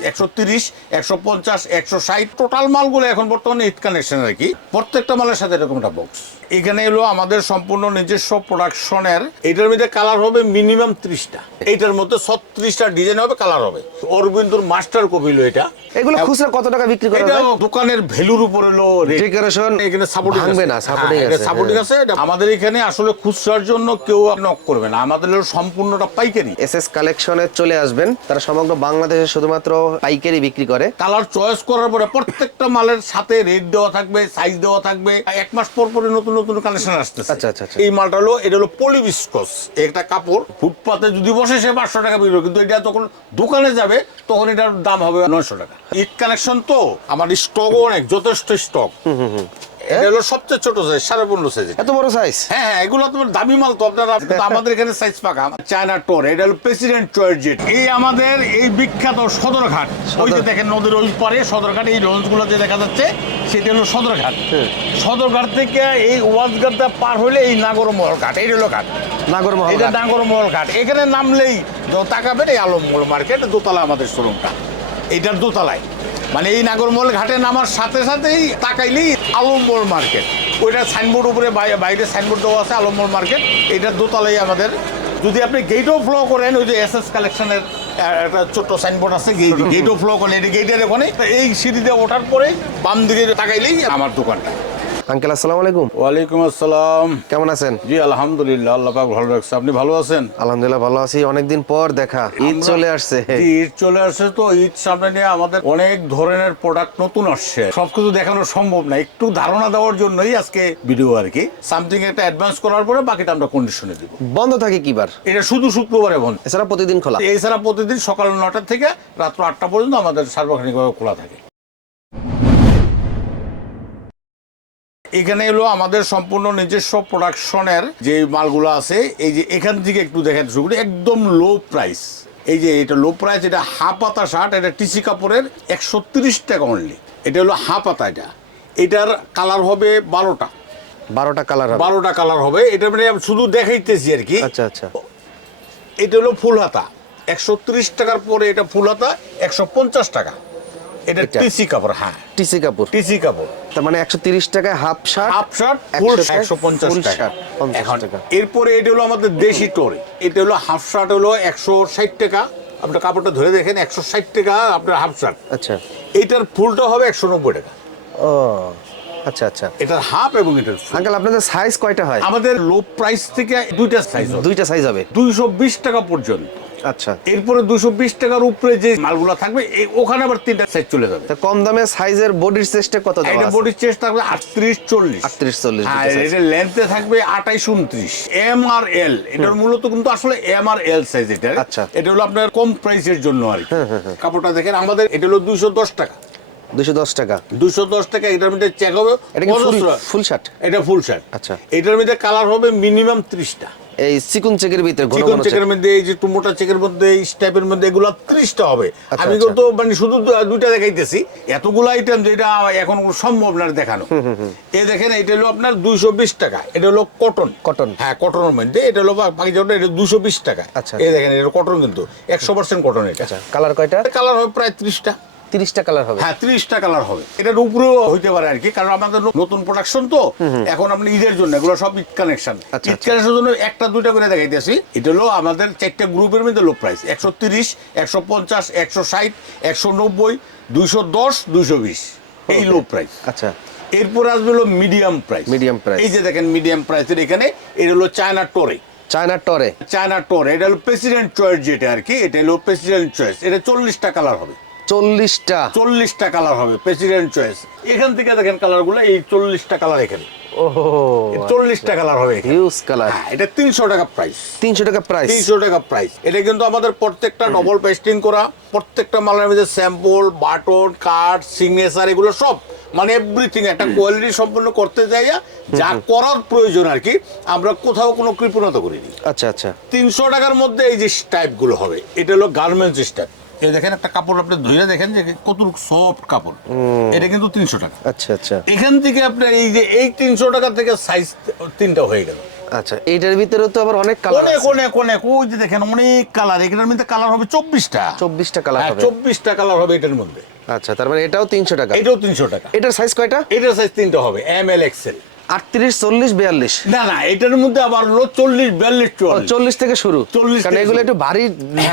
একশো তিরিশ, একশো পঞ্চাশ, একশো ষাট টোটাল মালগুলো এখন বর্তমানে ইট কানেকশন আর কি প্রত্যেকটা মালের সাথে এরকম একটা বক্স এখানে এলো আমাদের সম্পূর্ণ নিজস্ব প্রোডাকশনের। এটার মধ্যে কালার হবে মিনিমাম ত্রিশটা। এইটার মধ্যে ছত্রিশটা ডিজাইন হবে কালার হবে। অরবিন্দুর মাস্টার কপি হলো এটা। এগুলো খুচরা কত টাকা বিক্রি করে এটা দোকানের ভ্যালুর উপর হলো rate। Decoration এখানে সাপোর্টিং ভাঙবে না, supporting আছে, সাপোর্টিং হ্যাঁ। আছে আমাদের এখানে আসলে খুচরার জন্য কেউ নক করবে না। আমাদের হলো সম্পূর্ণটা পাইকারি। এস এস কালেকশনে চলে আসবেন। তারা সমগ্র বাংলাদেশে শুধুমাত্র পাইকারি বিক্রি করে। কালার চয়েস করার পরে প্রত্যেকটা মালের সাথে রেট দেওয়া থাকবে সাইজ দেওয়া থাকবে। এক মাস পর পরে নতুন নতুন কালেকশন আসতেছে। আচ্ছা, আচ্ছা, আচ্ছা। এই মালটা হলো এটা হলো পলিবিস্কস। একটা কাপড় ফুটপাতে যদি বসে সে পাঁচশো টাকা বিক্রি কিন্তু এটা তখন দোকানে যাবে তখন এটার দাম হবে নয়শো টাকা। ঈদ কালেকশন তো আমার স্টকও অনেক যথেষ্ট স্টক এটা হলো সবচেয়ে ছোট সাইজ সাড়ে পনেরো সাইজ এত বড় সাইজ হ্যাঁ হ্যাঁ এগুলো তোমার দামি মাল তো আপনারা আমাদের এখানে সাইজ পাকা। চায়না টোর এটা হলো প্রেসিডেন্ট চয়েস জেট এই আমাদের এই বিখ্যাত সদরঘাট। ওই যে দেখেন নদীর ওই পারে সদরঘাট এই লঞ্চগুলো যে দেখা যাচ্ছে সেটা হলো সদরঘাট। সদরঘাট থেকে এই ওয়াজঘাটটা পার হলে এই নাগরমহল ঘাট এই হলো ঘাট। নাগরমহল এটা। নাগরমহল ঘাট। এখানে নামলেই তাকাবেন এই আলমমোড় মার্কেট দোতলা আমাদের শোরুমটা এইটার দোতলায়। মানে এই নাগরমহল ঘাটে নামার সাথে সাথেই তাকাইলেই আলম্বর মার্কেট। ওইটা সাইনবোর্ড উপরে বাই- বাইরে সাইনবোর্ড দেওয়া আছে আলম্বর মার্কেট। এটা দোতলাই আমাদের। যদি আপনি গেটও ফ্লো করেন ওই যে এস এস কালেকশনের একটা ছোট্ট সাইনবোর্ড আছে গেটও ফ্লো করেন এটি গেটের ওখানে এই সিঁড়ি দিয়ে ওঠার পরে বাম দিকে তাকাইলেই আমার দোকানটা। আঙ্কেল আসসালামু আলাইকুম। ওয়ালাইকুম আসসালাম। কেমন আছেন? জি আলহামদুলিল্লাহ আল্লাহ পাক ভালো রাখছে। আপনি ভালো আছেন? আলহামদুলিল্লাহ ভালো আছি। অনেকদিন পর দেখা। ঈদ চলে আসছে। জি, ঈদ চলে আসছে তো ঈদ সামনে নিয়ে আমাদের অনেক ধরনের প্রোডাক্ট নতুন আসছে। সবকিছু দেখানো সম্ভব না। একটু ধারণা দেওয়ার জন্যই আজকে ভিডিও আর কি। সামথিং একটা অ্যাডভান্স করার পরে বাকিটা আমরা কন্ডিশনে দিব। বন্ধ থাকে কিবার? এটা শুধু শুক্রবারে বন্ধ। এছাড়া প্রতিদিন খোলা। এছাড়া প্রতিদিন সকাল নটা থেকে রাত্র আটটা পর্যন্ত আমাদের সার্বক্ষণিকভাবে খোলা থাকে। এখানে এলো আমাদের সম্পূর্ণ নিজস্ব প্রোডাকশনের যে মালগুলো আছে এই যে এখান থেকে একটু দেখেন শুরু করি, একদম লো প্রাইস এই যে এটা লো প্রাইস এটা হাফ পাতা শার্ট এটা টিসি কাপড়ের একশো তিরিশ টাকা অনলি এটা হলো হাফ পাতা এটা। এটার কালার হবে বারোটা। বারোটা কালার হবে। বারোটা কালার হবে। এটা মানে আমি শুধু দেখাইতেছি আর কি। আচ্ছা আচ্ছা। এটা হলো ফুল হাতা। একশো ত্রিশ টাকার পরে এটা ফুল হাতা একশো পঞ্চাশ টাকা। এটা? টিসি কাপড় হ্যাঁ। টিসি কাপড়। টিসি কাপড়। তার মানে একশো তিরিশ টাকায় half shirt half shirt full 100 একশো পঞ্চাশ টাকা। এখন এরপরে এটা হলো আমাদের দেশি টোরে এটা হলো হাফ শার্ট হলো একশো ষাট টাকা। আপনার কাপড়টা ধরে দেখেন একশো ষাট টাকা আপনার হাফ শার্ট। আচ্ছা। এটার ফুলটা হবে একশো নব্বই টাকা। ও। আচ্ছা আচ্ছা। এটার হাফ এবং এটার আঙ্কেল আপনাদের সাইজ কয়টা হয়? আমাদের লো প্রাইস থেকে দুইটা সাইজ দুইটা সাইজ হবে। দুইশো বিশ টাকা পর্যন্ত। আচ্ছা। এরপরে দুশো বিশ টাকার উপরে যে মালগুলো থাকবে ওখানে আবার তিনটা সাইজ চলে যাবে। কম দামে সাইজের বডির চেষ্টা কত এটা বডির চেস্ট থাকবে আটত্রিশ চল্লিশ। 38, 40 হ্যাঁ দুটো size। এটা লেন্থে থাকবে আঠাইশ উনত্রিশ। এম আর এল এটার মূলত কিন্তু আসলে এম আর এল সাইজ এটা আচ্ছা। এটা হলো আপনার কম প্রাইসের জন্য আর কি। কাপড়টা দেখেন আমাদের এটা হলো দুইশো দশ টাকা। দুশো দশ টাকা। দুইশো দশ টাকা এটার মধ্যে চেক হবে এটা ফুল শার্ট এটা ফুল শার্ট আচ্ছা। এটার মধ্যে কালার হবে মিনিমাম ত্রিশটা। এই চিকুন চেকের ভিতরে ঘন ঘন চেকের মধ্যে এই যে টুমোটা চেকের মধ্যে এই টাইপের মধ্যে এগুলো ত্রিশটা হবে। আচ্ছা, আমি আচ্ছা। কিন্তু মানে শুধু দুইটা দেখাইতেছি। এতগুলো আইটেম যেটা এখন সম্ভব না দেখানো। এ দেখেন এটা হলো আপনার দুইশো বিশ টাকা। এটা হলো কটন কটন হ্যাঁ কটনের মধ্যে এটা হলো বাকি যেটা এটা দুশো বিশ টাকা। আচ্ছা। এই দেখেন এটা কটন কিন্তু। একশো পার্সেন্ট কটন এটা। আচ্ছা কালার কয়টা? কালার হবে প্রায় ত্রিশটা। তিরিশটা কালার হবে। হ্যাঁ ত্রিশটা কালার হবে। এটার উপরেও হইতে পারে আর কি কারণ আমাদের নতুন প্রোডাকশন তো এখন আপনি ঈদের জন্য এগুলো সব ঈদ কানেকশন আচ্ছা, ঈদ আচ্ছা। জন্য একটা দুইটা করে দেখাইতেছি। এটা হলো আমাদের চারটা গ্রুপের মধ্যে লো প্রাইস একশো তিরিশ একশো পঞ্চাশ একশো ষাট একশো নব্বই দুইশো দশ দুইশো বিশ। এই লো প্রাইস আচ্ছা। এরপর আসবে হলো মিডিয়াম প্রাইস Medium price। এই যে দেখেন মিডিয়াম প্রাইসের এখানে এটা হলো চায়না টোরে চায়নার টরে চায়না টোর এটা হলো প্রেসিডেন্ট চয়েস যেটা আর কি এটা হলো প্রেসিডেন্ট চয়েস এটা চল্লিশটা কালার হবে। চল্লিশটা। চল্লিশটা কালার হবে প্রেসিডেন্ট চয়েস এখান থেকে দেখেন কালারগুলো এই চল্লিশটা কালার এখানে। চল্লিশটা কালার হবে হিউজ কালার হ্যাঁ এটা তিনশো টাকা প্রাইস তিনশো টাকা প্রাইস তিনশো টাকা প্রাইস এটা কিন্তু আমাদের প্রত্যেকটা ডবল পেস্টিং করা প্রত্যেকটা মালের মধ্যে স্যাম্পল বাটন কার্ড সিগনেচার এগুলো সব মানে এভরিথিং একটা কোয়ালিটি সম্পূর্ণ করতে যাইয়া যা করার প্রয়োজন আর কি আমরা কোথাও কোনো কৃপণতা করিনি। আচ্ছা আচ্ছা। তিনশো টাকার মধ্যে এই যে টাইপগুলো হবে এটা হলো গার্মেন্টস স্টাইপ এই দেখেন একটা কাপড় আপনি ধরে দেখেন যে কত সফট কাপড়। এটা কিন্তু তিনশো টাকা। আচ্ছা আচ্ছা। এখান থেকে আপনার এই যে এই তিনশো টাকা থেকে সাইজ তিনটা হয়ে গেল। আচ্ছা এইটার ভিতরে তো আবার অনেক কালার অনেক অনেক অনেক। ওই যে দেখেন অনেক কালার এটার মধ্যে কালার হবে চব্বিশটা। চব্বিশটা কালার হবে। চব্বিশটা কালার হবে এটার মধ্যে। আচ্ছা তার মানে এটাও তিনশো টাকা। এটাও তিনশো টাকা। এটার সাইজ কয়টা? এটার সাইজ তিনটা হবে। এম এল এক্সেল আটত্রিশ চল্লিশ বিয়াল্লিশ। না না এটার মধ্যে আবার হলো চল্লিশ বিয়াল্লিশ চল্লিশ থেকে শুরু। 40 কারণ এগুলো একটু ভারী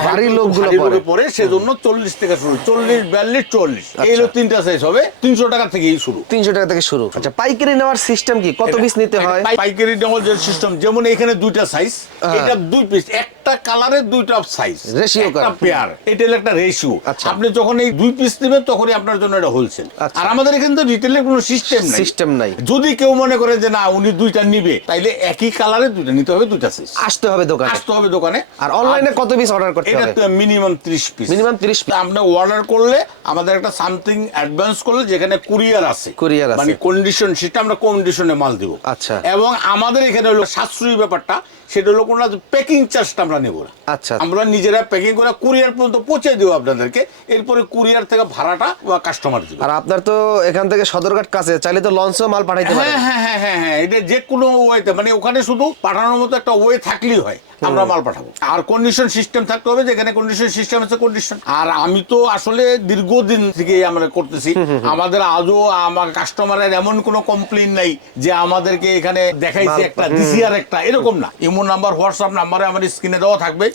ভারী হ্যাঁ, লোকগুলো পরে পরে সেজন্য চল্লিশ থেকে শুরু। চল্লিশ বিয়াল্লিশ চল্লিশ এই হলো তিনটা সাইজ হবে তিনশো টাকা থেকেই শুরু। তিনশো টাকা থেকে শুরু। আচ্ছা পাইকারি নেওয়ার সিস্টেম কি? কত পিস নিতে হয়? পাইকারি নেওয়ার যে সিস্টেম যেমন এখানে দুইটা সাইজ হ্যাঁ। এটা দুই পিস একটা কালারের দুইটা সাইজ Ratio একটা পেয়ার এটা হলো একটা রেশিও আচ্ছা। আপনি যখন এই দুই পিস নেবেন তখনই আপনার জন্য এটা হোলসেল আচ্ছা। আর আমাদের এখানে তো রিটেলের কোনো সিস্টেম নাই। সিস্টেম নাই। যদি কেউ মনে করে যে না উনি দুইটা নিবে তাইলে একই কালারের দুইটা নিতে হবে দুইটা সাইজ আসতে হবে দোকানে। আসতে হবে দোকানে। আর অনলাইনে কত পিস অর্ডার করতে হবে? এটা মিনিমাম ত্রিশ পিস মিনিমাম 30 পিস আপনি অর্ডার করলে আমাদের একটা সামথিং অ্যাডভান্স করলে যেখানে কুরিয়ার আছে Courier আছে। মানে কন্ডিশন সেটা আমরা কন্ডিশনে মাল দিব। আচ্ছা। এবং আমাদের এখানে হলো সাশ্রয়ী ব্যাপারটা সেটা হলো কোনো প্যাকিং চার্জটা আমরা নেব না। আচ্ছা। আমরা নিজেরা প্যাকিং করে কুরিয়ার পর্যন্ত পৌঁছে দেবো আপনাদেরকে এরপরে কুরিয়ার থেকে ভাড়াটা কাস্টমার দিবে। আর আপনার তো এখান থেকে সদরঘাট কাছে চাইলে তো লঞ্চেও মাল পাঠাইতে পারেন। হ্যাঁ হ্যাঁ হ্যাঁ হ্যাঁ হ্যাঁ এটা যে কোনো ওয়েতে মানে ওখানে শুধু পাঠানোর মতো একটা ওয়ে থাকলেই হয় আমরা মাল পাঠাবো। আর কন্ডিশন সিস্টেম থাকতে হবে যেখানে কন্ডিশন সিস্টেম আছে কন্ডিশন আর আমি তো আসলে দীর্ঘদিন থেকে আমরা করতেছি আমাদের আজও আমার কাস্টমারের এমন কোনো কমপ্লেন নাই যে আমাদেরকে এখানে দেখাইছে একটা দিছি আর একটা এরকম না। ইমো নাম্বার হোয়াটসঅ্যাপ নাম্বারে আমার স্ক্রিনে দেওয়া থাকবে।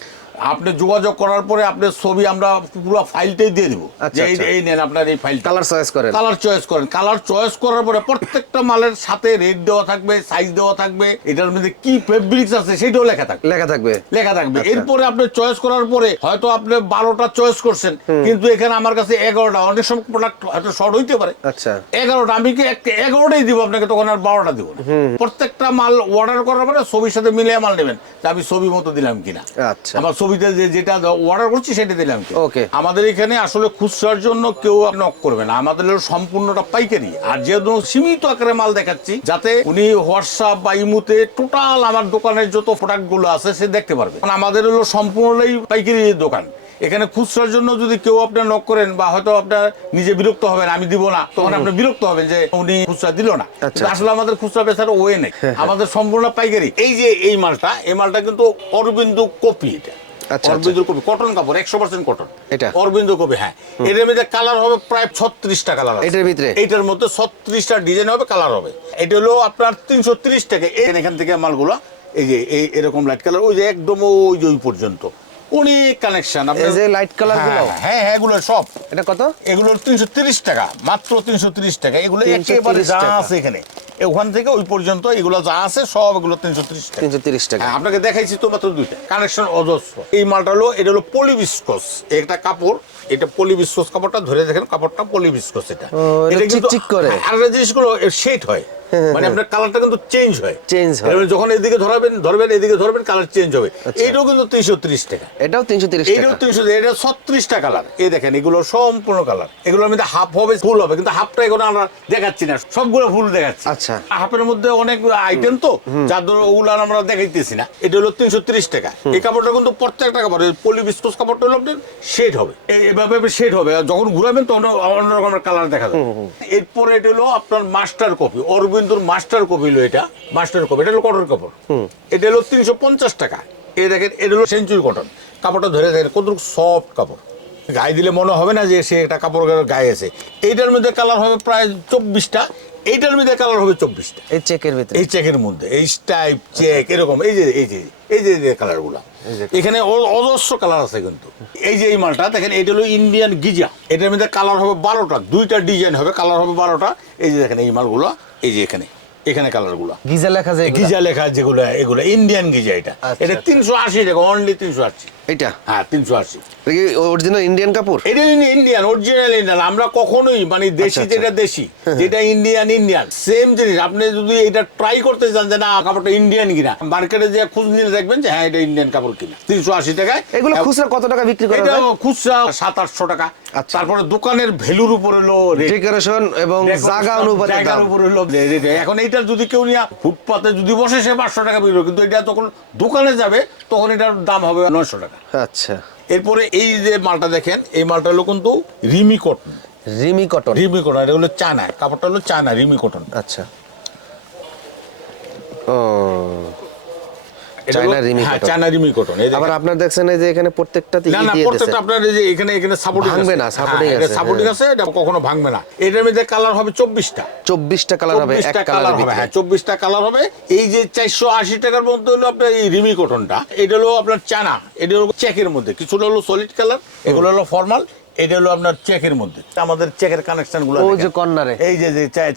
আপনি যোগাযোগ করার পরে আপনার ছবি আমরা পুরো ফাইলটাই দিয়ে দিব। আচ্ছা, যে এই- আচ্ছা। নেন আপনার এই ফাইলটা কালার চয়েস করেন। কালার চয়েস করেন। কালার চয়েস করার পরে প্রত্যেকটা মালের সাথে রেট দেওয়া থাকবে সাইজ দেওয়া থাকবে এটার মধ্যে কি ফেব্রিক্স আছে সেটাও লেখা থাকবে। লেখা থাকবে। লেখা থাকবে। আচ্ছা। এরপরে আপনি চয়েস করার পরে হয়তো আপনি বারোটা চয়েস করছেন কিন্তু এখানে আমার কাছে এগারোটা অনেক সময় প্রোডাক্ট হয়তো শর্ট হইতে পারে। আচ্ছা। এগারোটা আমি কি এগারোটাই দিব আপনাকে তখন আর বারোটা দিব প্রত্যেকটা মাল অর্ডার করার পরে ছবির সাথে মিলিয়ে মাল নেবেন যে আমি ছবি মতো দিলাম কিনা। আচ্ছা। আমার ছবিতে যে যেটা অর্ডার করছি সেটা দিলাম কি Okay. আমাদের এখানে আসলে খুচরার জন্য কেউ নক করবে না। আমাদের হলো সম্পূর্ণটা পাইকারি। আর যেহেতু সীমিত আকারে মাল দেখাচ্ছি যাতে উনি হোয়াটসঅ্যাপ বা ইমুতে টোটাল আমার দোকানের যত প্রোডাক্টগুলো আছে সে দেখতে পারবে। আমাদের হলো সম্পূর্ণই পাইকারি দোকান। এখানে খুচরার জন্য যদি কেউ আপনার নক করেন বা হয়তো আপনার নিজে বিরক্ত হবেন আমি দিব না তখন আপনি বিরক্ত হবেন যে উনি খুচরা দিল না। আচ্ছা। আসলে আমাদের খুচরা বেচার ওয়ে নেই। আমাদের সম্পূর্ণ পাইকারি। এই যে এই মালটা এই মালটা কিন্তু অরবিন্দু কপি এটা। অরবিন্দু কপি কটন কাপড় একশো পার্সেন্ট কটন। এটা? অরবিন্দু কপি হ্যাঁ। এটার মধ্যে কালার হবে প্রায় ছত্রিশটা কালার এটার ভিতরে? এইটার মধ্যে ছত্রিশটা ডিজাইন হবে কালার হবে। এটা হলো আপনার তিনশো তিরিশ টাকা। এখান থেকে মালগুলো এই যে এই এরকম লাইট কালার ওই যে একদম ওই যে ওই পর্যন্ত। অনেক কানেকশন এই যে লাইট কালারগুলো? হ্যাঁ হ্যাঁ এগুলো সব। এটা কত? এগুলো তিনশো তিরিশ টাকা মাত্র তিনশো তিরিশ টাকা। এগুলো একেবারে যা আছে এখানে। ওখান থেকে ওই পর্যন্ত এগুলো যা আছে সব এগুলো তিনশো ত্রিশ তিনশো তিরিশ টাকা। হ্যাঁ, আপনাকে দেখাইছি তো মাত্র দুইটা। কানেকশন অজস্র। এই মালটা হলো এটা হলো পলিবিস্কস। একটা কাপড় এটা পলিবিস্কস কাপড়টা ধরে দেখেন কাপড়টা পলিবিস্কস এটা। এটা কিন্তু ঠিক করে। আর জিনিসগুলো শেড হয়। মানে আপনার কালারটা কিন্তু চেঞ্জ হয়। Change হয়। যখন এদিকে ধরাবেন ধরবেন এদিকে ধরবেন কালার চেঞ্জ হবে। আচ্ছা। এইটাও কিন্তু তিনশো ত্রিশ টাকা। এটাও তিনশো তিরিশ টাকা। তিনশো এটা ছত্রিশটা কালার এই দেখেন এগুলো সম্পূর্ণ কালার এগুলোর মধ্যে হাফ হবে ফুল হবে কিন্তু হাফটা এখন আমরা দেখাচ্ছি না। সবগুলো ফুল দেখাচ্ছি। আচ্ছা। হাফের মধ্যে অনেক আইটেম তো যার ধরো ওগুলো আমরা দেখাইতেছি না। এটা হলো তিনশো তিরিশ টাকা। এই কাপড়টা কিন্তু প্রত্যেকটা কাপড় পলি বিস্কুস কাপড়টা হলো আপনার শেড হবে। এভাবে শেড হবে। যখন ঘুরাবেন তখন অন্য রকমের কালার দেখা যাবে। এরপরে এটা হলো আপনার মাস্টার কপি অরবিন্দুর মাস্টার কপি হলো এটা মাস্টার কপি এটা হলো কটন কাপড়। এটা হলো তিনশো পঞ্চাশ টাকা। এ দেখেন এটা হলো সেঞ্চুরি কটন কাপড়টা ধরে দেখেন কত সফট কাপড়। গায়ে দিলে মনে হবে না যে সে একটা কাপড় গায়ে আছে। এইটার মধ্যে কালার হবে প্রায় চব্বিশটা। এইটার মধ্যে কালার হবে চব্বিশটা। এই চেকের ভিতরে। এই চেকের মধ্যে এই টাইপ চেক এরকম এই যে এই যে এই যে যে কালারগুলো এখানে অজস্র কালার আছে কিন্তু। এই যে এই মালটা দেখেন এটা হলো ইন্ডিয়ান গিজা এটার মধ্যে কালার হবে বারোটা দুইটা ডিজাইন হবে কালার হবে বারোটা। এই যে দেখেন এই মালগুলো এই যে এখানে এখানে কালারগুলো গিজা লেখা যায় গিজা লেখা যেগুলো এগুলো ইন্ডিয়ান গিজা এটা। আচ্ছা, এটা আচ্ছা। তিনশো আশি টাকা অনলি তিনশো আশি। এটা হ্যাঁ তিনশো আশি। অরিজিনাল ইন্ডিয়ান কাপড়? এটা ইন্ডিয়ান অরিজিনাল ইন্ডিয়ান আমরা কখনোই মানে দেশি আচ্ছা। যেটা দেশি যেটা ইন্ডিয়ান ইন্ডিয়ান সেম জিনিস আপনি যদি এটা ট্রাই করতে চান যে না কাপড়টা ইন্ডিয়ান কিনা? মার্কেটে যে খুঁজ নিয়ে দেখবেন যে হ্যাঁ এটা ইন্ডিয়ান কাপড় কিনা? তিনশো আশি টাকায়। এগুলো খুচরা কত টাকা বিক্রি করা এটা খুচরা সাত আটশো টাকা। আচ্ছা। তারপরে দোকানের ভ্যালুর উপর হলো। ডেকোরেশন এবং জায়গা অনুপাতে জায়গার উপর হলো। এখন এইটা যদি কেউ নিয়ে ফুটপাতে যদি বসে সে পাঁচশো টাকা বিক্রি কিন্তু এটা তখন দোকানে যাবে তখন এটার দাম হবে নয়শো টাকা। আচ্ছা। এরপরে এই যে মালটা দেখেন এই মালটা হলো কিন্তু রিমি কটন। রিমি কটন। রিমি কটন এটা হলো চায়না কাপড়টা হলো চায়না রিমি কটন। আচ্ছা। ও। চায়না রিমি হ্যাঁ কটন। চায়না রিমি কটন আবার আপনার দেখছেন এই যে এখানে প্রত্যেকটাতে না না প্রত্যেকটা আপনার এই যে এখানে এখানে সাপোর্টিং ভাঙবে না, supporting আছে, সাপোর্টিং হ্যাঁ। আছে এটা কখনো ভাঙবে না। এটার মধ্যে কালার হবে চব্বিশটা। চব্বিশটা কালার হবে এক কালার হবে হ্যাঁ চব্বিশটা কালার হবে। এই যে চারশো আশি টাকার মধ্যে হলো আপনার এই রিমি কটনটা এটা হলো আপনার চানা এটা হলো চেকের মধ্যে। কিছুটা হলো সলিড কালার এগুলো হলো ফর্মাল এটা হলো আপনার চেকের মধ্যে। আমাদের চেকের কানেকশনগুলো যে কর্নারে। এই যে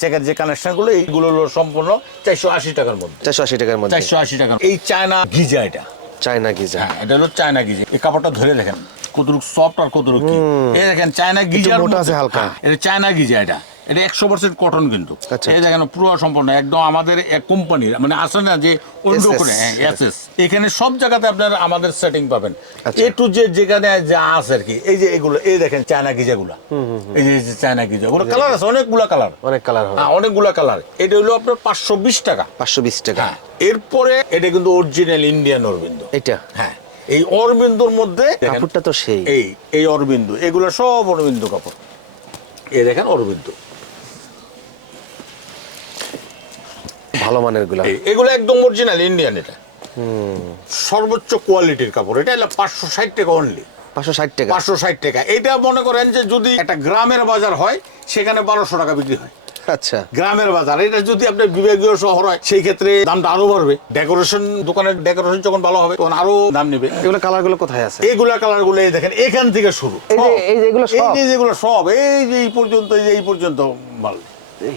চেকের যে কানেকশনগুলো এইগুলো হলো সম্পূর্ণ চারশো আশি টাকার মধ্যে। চারশো আশি টাকার মধ্যে। চারশো আশি টাকা এই চায়না গিজা এটা। China Giza. হ্যাঁ এটা হলো চায়না গিজা। এই কাপড়টা ধরে দেখেন কতটুকু সফট আর কতটুকু কি। এই দেখেন চায়না গিজার মোটা আছে হালকা। হ্যাঁ, এটা চায়না গিজা এটা। এটা একশো পার্সেন্ট কটন কিন্তু। আচ্ছা, এই দেখেন পুরো সম্পূর্ণ একদম আমাদের এক কোম্পানির মানে আসে না যে অন্য করে এসএস এখানে সব জায়গাতে আপনার আমাদের সেটিং পাবেন। আচ্ছা। এ টু যে যেখানে যা আছে আর কি এই যে এগুলো এই দেখেন চায়না গিজাগুলো। এই যে এই যে চায়না গিজা ওগুলো কালার আছে অনেকগুলা কালার অনেক কালার হ্যাঁ অনেকগুলা কালার এটা হলো আপনার পাঁচশো বিশ টাকা। পাঁচশো বিশ টাকা। হ্যাঁ এরপরে এটা কিন্তু অরিজিনাল ইন্ডিয়ান অরবিন্দ। এটা? হ্যাঁ এই অরবিন্দুর মধ্যে কাপড়টা তো সেই। এই এই অরবিন্দু এগুলো সব অরবিন্দু কাপড়। এই দেখেন অরবিন্দু। ভালো মানেরগুলা। এগুলো একদম অরিজিনাল ইন্ডিয়ান এটা। সর্বোচ্চ কোয়ালিটির কাপড়। এটা হলো পাঁচশো ষাট টাকা অনলি পাঁচশো ষাট টাকা। পাঁচশো ষাট টাকা। এটা মনে করেন যে যদি একটা গ্রামের বাজার হয় সেখানে বারোশো টাকা বিক্রি হয়। আচ্ছা। গ্রামের বাজার। এটা যদি আপনার বিভাগীয় শহর হয় সেই ক্ষেত্রে দামটা আরও বাড়বে। ডেকোরেশন দোকানের ডেকোরেশন যখন ভালো হবে তখন আরও দাম নেবে। এগুলো কালারগুলো কোথায় আছে? এইগুলা কালারগুলো এই দেখেন এখান থেকে শুরু। এই যে- সব। এই এগুলো যেগুলো সব এই যে এই পর্যন্ত এই যে এই পর্যন্ত মাল।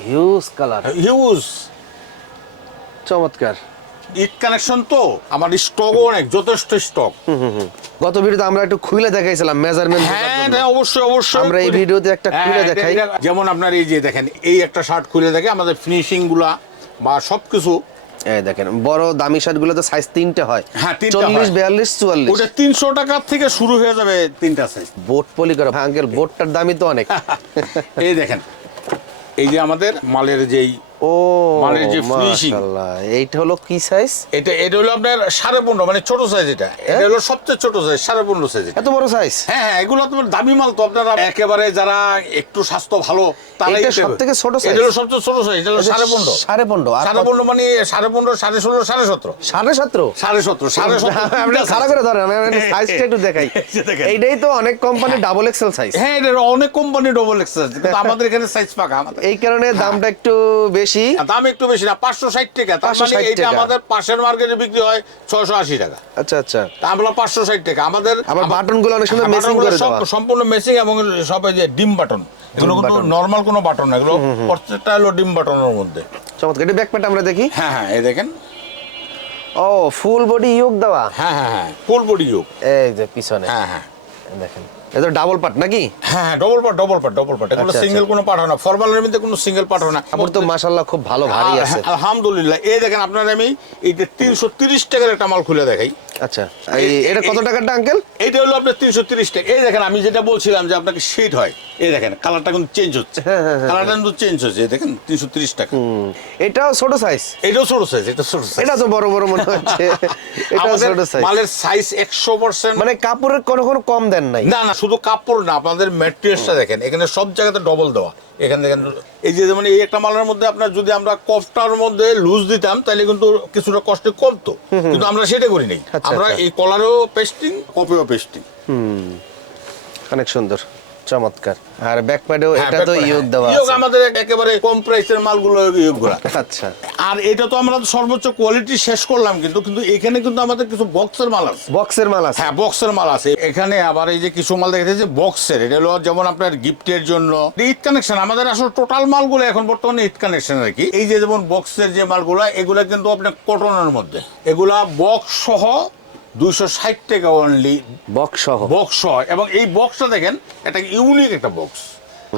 হিউজ কালার হিউজ চমৎকার। ইট কানেকশন তো আমার স্টক অনেক যথেষ্ট স্টক গত ভিডিওতে আমরা একটু খুলে দেখাইছিলাম মেজারমেন্ট হ্যাঁ হ্যাঁ অবশ্যই অবশ্যই। আমরা এই ভিডিওতে একটা হ্যাঁ, খুলে দেখাই। যেমন আপনার এই যে দেখেন এই একটা শার্ট খুলে দেখে আমাদের ফিনিশিংগুলা বা সবকিছু। এই দেখেন বড় দামি শার্টগুলো তো সাইজ তিনটে হয়। হ্যাঁ, চল্লিশ। বিয়াল্লিশ চুয়াল্লিশ। ওটা তিনশো টাকা থেকে শুরু হয়ে যাবে তিনটা সাইজ বোট পলি করা আঙ্কেল বোটটার দামই তো অনেক। এই দেখেন এই যে আমাদের মালের যেই ও যে finishing। এইটা হলো কি সাইজ এটা এটা হলো আপনার সাড়ে পনেরো মানে ছোট সাইজ এটা। এটা হলো সবচেয়ে ছোট সাইজ সাড়ে পনেরো সাইজ এত বড় সাইজ হ্যাঁ হ্যাঁ এগুলো তোমার দামি মাল তো আপনারা একেবারে যারা একটু স্বাস্থ্য ভালো এটা ছোট size? এটা হলো সবচেয়ে ছোট সাইজ এটা হলো সাড়ে পনেরো। সাড়ে পনেরো সাড়ে পনেরো মানে সাড়ে পনেরো সাড়ে ষোলো সাড়ে সতেরো। সাড়ে সতেরো? সাড়ে সতেরো সাড়ে সতেরো। আপনি খারাপ করে ধরেন আমি সাইজটা একটু দেখাই। এইটাই তো অনেক কোম্পানি ডাবল এক্সেল সাইজ হ্যাঁ এটা অনেক কোম্পানি ডবল কিন্তু আমাদের এখানে সাইজ পাকা আমাদের এই কারণে দামটা একটু বেশি দাম একটু বেশি না পাঁচশো ষাট টাকা। তার মানে 560 এটা আমাদের পাশের মার্কেটে বিক্রি হয় ছয়শো আশি টাকা। আচ্ছা আচ্ছা। আমরা পাঁচশো ষাট টাকা। আমাদের আবার আমা- বাটনগুলো অনেক সুন্দর হ্যাঁ, মেসিং করে সম্পূর্ণ মেসিং এবং সব এই যে ডিম বাটন। এগুলো কিন্তু বাটন। নর্মাল কোনো বাটন না এগুলো প্রত্যেকটা হলো ডিম বাটনের মধ্যে। চমৎকার। এটা ব্যাকপ্যাট আমরা দেখি। হ্যাঁ হ্যাঁ এই দেখেন। ও ফুল বডি ইয়োগ দেওয়া? হ্যাঁ হ্যাঁ হ্যাঁ ফুল বডি ইউক এই যে পিছনে। হ্যাঁ হ্যাঁ। দেখেন। এটা ডাবল পার্ট নাকি? হ্যাঁ double part double part double part এগুলো আচ্ছা, সিঙ্গেল কোনো পার্ট হয় না। ফরমালের মধ্যে কোনো সিঙ্গেল পার্ট হয় না। কাপড় তো মাশাআল্লাহ খুব ভালো ভারী আছে। হ্যাঁ, আলহামদুলিল্লাহ। এই দেখেন আপনার আমি এই যে তিনশো তিরিশ টাকার একটা মাল খুলে দেখাই। আচ্ছা এটা কত টাকারটা আঙ্কেল এইটা হলো আপনার তিনশো তিরিশ টাকা। এই দেখেন আমি যেটা বলছিলাম যে আপনাকে শেড হয় এই দেখেন কালারটা কিন্তু চেঞ্জ হচ্ছে। হ্যাঁ, হ্যাঁ, হ্যাঁ, কালারটা কিন্তু চেঞ্জ হচ্ছে। দেখেন তিনশো তিরিশ টাকা। এটাও ছোট সাইজ এটাও ছোট সাইজ এটা ছোট সাইজ এটা তো বড় বড় মনে হচ্ছে। এটা ছোট সাইজ মালের সাইজ একশো পার্সেন্ট মানে কাপড়ের কোনো কোনো কম দেন নাই। না না শুধু কাপড় না আপনাদের ম্যাটেরিয়ালসটা দেখেন এখানে সব জায়গাতে ডবল দেওয়া। এখানে দেখেন এই যে যেমন এই একটা মালের মধ্যে আপনার যদি আমরা কফটার মধ্যে লুজ দিতাম তাহলে কিন্তু কিছুটা কষ্ট কমতো। কিন্তু আমরা সেটা করি নাই। আচ্ছা, আমরা আচ্ছা। এই কলারও পেস্টিং কপেও পেস্টিং অনেক সুন্দর চমৎকার। আর ব্যাকপ্যাডেও হ্যাঁ, এটা তো ইয়োগ দেওয়া ইয়োগ আমাদের একেবারে কম প্রাইসের মালগুলো ইয়োগগুলা আচ্ছা। আর এটা তো আমরা সর্বোচ্চ কোয়ালিটি শেষ করলাম কিন্তু কিন্তু এখানে কিন্তু আমাদের কিছু বক্সের মাল আছে। বক্সের মাল আছে। হ্যাঁ বক্সের মাল আছে। এখানে আবার এই যে কিছু মাল দেখা যাচ্ছে বক্সের এটা হলো যেমন আপনার গিফটের জন্য। ইট কানেকশন আমাদের আসলে টোটাল মালগুলো এখন বর্তমানে ইট কানেকশন আর কি। এই যে যেমন বক্সের যে মালগুলো এগুলা কিন্তু আপনার কটনের মধ্যে। এগুলা বক্স সহ দুইশো ষাট টাকা অনলি বক্স সহ। বক্স সহ। এবং এই বক্সটা দেখেন একটা ইউনিক একটা বক্স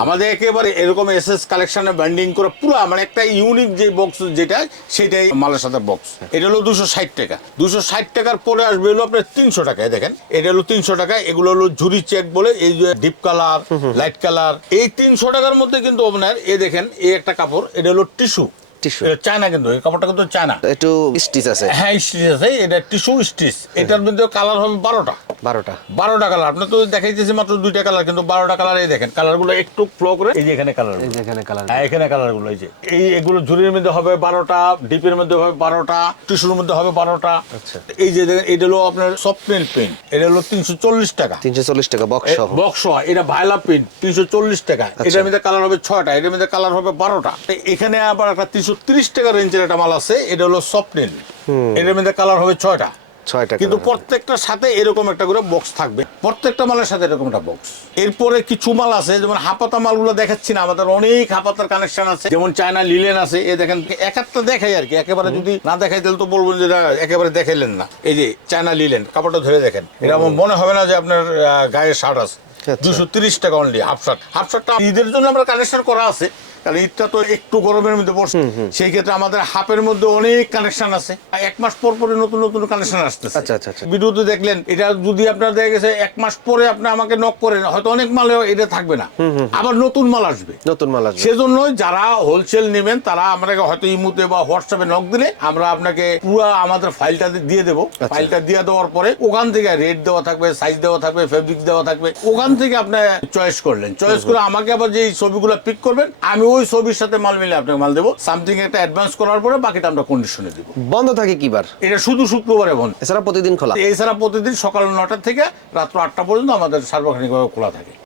আমাদের একেবারে এরকম এস এস কালেকশনে ব্যান্ডিং করে পুরো মানে একটা ইউনিক যে বক্স যেটা সেটাই মালের সাথে বক্স এটা হলো দুশো ষাট টাকা। দুশো ষাট টাকার পরে আসবে হলো আপনার তিনশো টাকায় দেখেন। এটা হলো তিনশো টাকা এগুলো হলো ঝুরি চেক বলে এই যে ডিপ কালার লাইট কালার এই তিনশো টাকার মধ্যে কিন্তু আপনার এ দেখেন এই একটা কাপড় এটা হলো টিস্যু Tissue। চায়না কিন্তু এই কাপড়টা কিন্তু চায়না। একটু স্টিচ আছে। হ্যাঁ স্টিচ আছে এটা টিস্যু স্টিচ। এটার মধ্যে কালার হবে বারোটা। বারোটা। বারোটা কালার। আপনি তো দেখাইতেছি মাত্র দুইটা কালার কিন্তু বারোটা কালার এই দেখেন। কালারগুলো একটু ফ্লো করে এই যে এখানে কালার এই যে এখানে কালার হ্যাঁ এখানে কালারগুলো এই যে। এই এগুলো ঝুড়ির মধ্যে হবে বারোটা ডিপের মধ্যে হবে বারোটা টিস্যুর মধ্যে হবে বারোটা। আচ্ছা। এই যে দেখেন এটা হলো আপনার সফট পেন পেন এটা হলো তিনশো চল্লিশ টাকা। তিনশো চল্লিশ টাকা বক্স বক্স এটা ভাইলা পেন তিনশো চল্লিশ টাকা। এটার মধ্যে কালার হবে ছয়টা এটার মধ্যে কালার হবে বারোটা। এখানে আবার একটা তিনশো তিরিশ টাকা রেঞ্জের একটা মাল আছে এটা হলো সফট পেন এটার মধ্যে কালার হবে ছয়টা। ছয় টাকা কিন্তু প্রত্যেকটার সাথে এরকম একটা করে বক্স থাকবে। প্রত্যেকটা মালের সাথে এরকম একটা বক্স এরপরে কিছু মাল আছে যেমন হাপাতা মালগুলো দেখাচ্ছি না আমাদের অনেক হাপাতার কানেকশন আছে। যেমন চায়না লিলেন আছে এ দেখেন এক একটা দেখাই আর কি। একেবারে যদি না দেখাই তাহলে তো বলবেন যে একেবারে দেখাইলেন না। এই যে চায়না লিলেন কাপড়টা ধরে দেখেন। এটা আমার মনে হবে না যে আপনার গায়ে শার্ট আছে। আচ্ছা। দুশো তিরিশ টাকা অনলি হাফ শার্ট হাফ শার্টটা ঈদের জন্য আমরা কানেকশন করা আছে। কারণ ঈদটা তো একটু গরমের মধ্যে পড়ছে। সেই ক্ষেত্রে আমাদের হাফের মধ্যে অনেক কানেকশন আছে। এক মাস পর পরে নতুন নতুন কানেকশন আসতেছে। আচ্ছা, আচ্ছা, আচ্ছা। ভিডিওতে দেখলেন এটা যদি আপনার দেখা গেছে এক মাস পরে আপনি আমাকে নক করেন হয়তো অনেক মাল এটা থাকবে না। আবার নতুন মাল আসবে। নতুন মাল আসবে। সেজন্যই যারা হোলসেল নেবেন তারা আমাকে হয়তো ইমুতে বা হোয়াটসঅ্যাপে নক দিলে আমরা আপনাকে পুরো আমাদের ফাইলটা দিয়ে দেবো। আচ্ছা। ফাইলটা দিয়ে দেওয়ার পরে ওখান থেকে রেট দেওয়া থাকবে সাইজ দেওয়া থাকবে ফেব্রিক দেওয়া থাকবে। ওখান থেকে আপনি চয়েস করলেন। চয়েস করে আমাকে আবার যে ছবিগুলো পিক করবেন আমি ওই ছবির সাথে মাল মিলে আপনাকে মাল দেবো। সামথিং একটা অ্যাডভান্স করার পরে বাকিটা আমরা কন্ডিশনে দেবো। বন্ধ থাকে কি বার? এটা শুধু শুক্রবারে বন্ধ। এছাড়া প্রতিদিন খোলা? এছাড়া প্রতিদিন সকাল নটা থেকে রাত্র আটটা পর্যন্ত আমাদের সার্বক্ষণিকভাবে খোলা থাকে।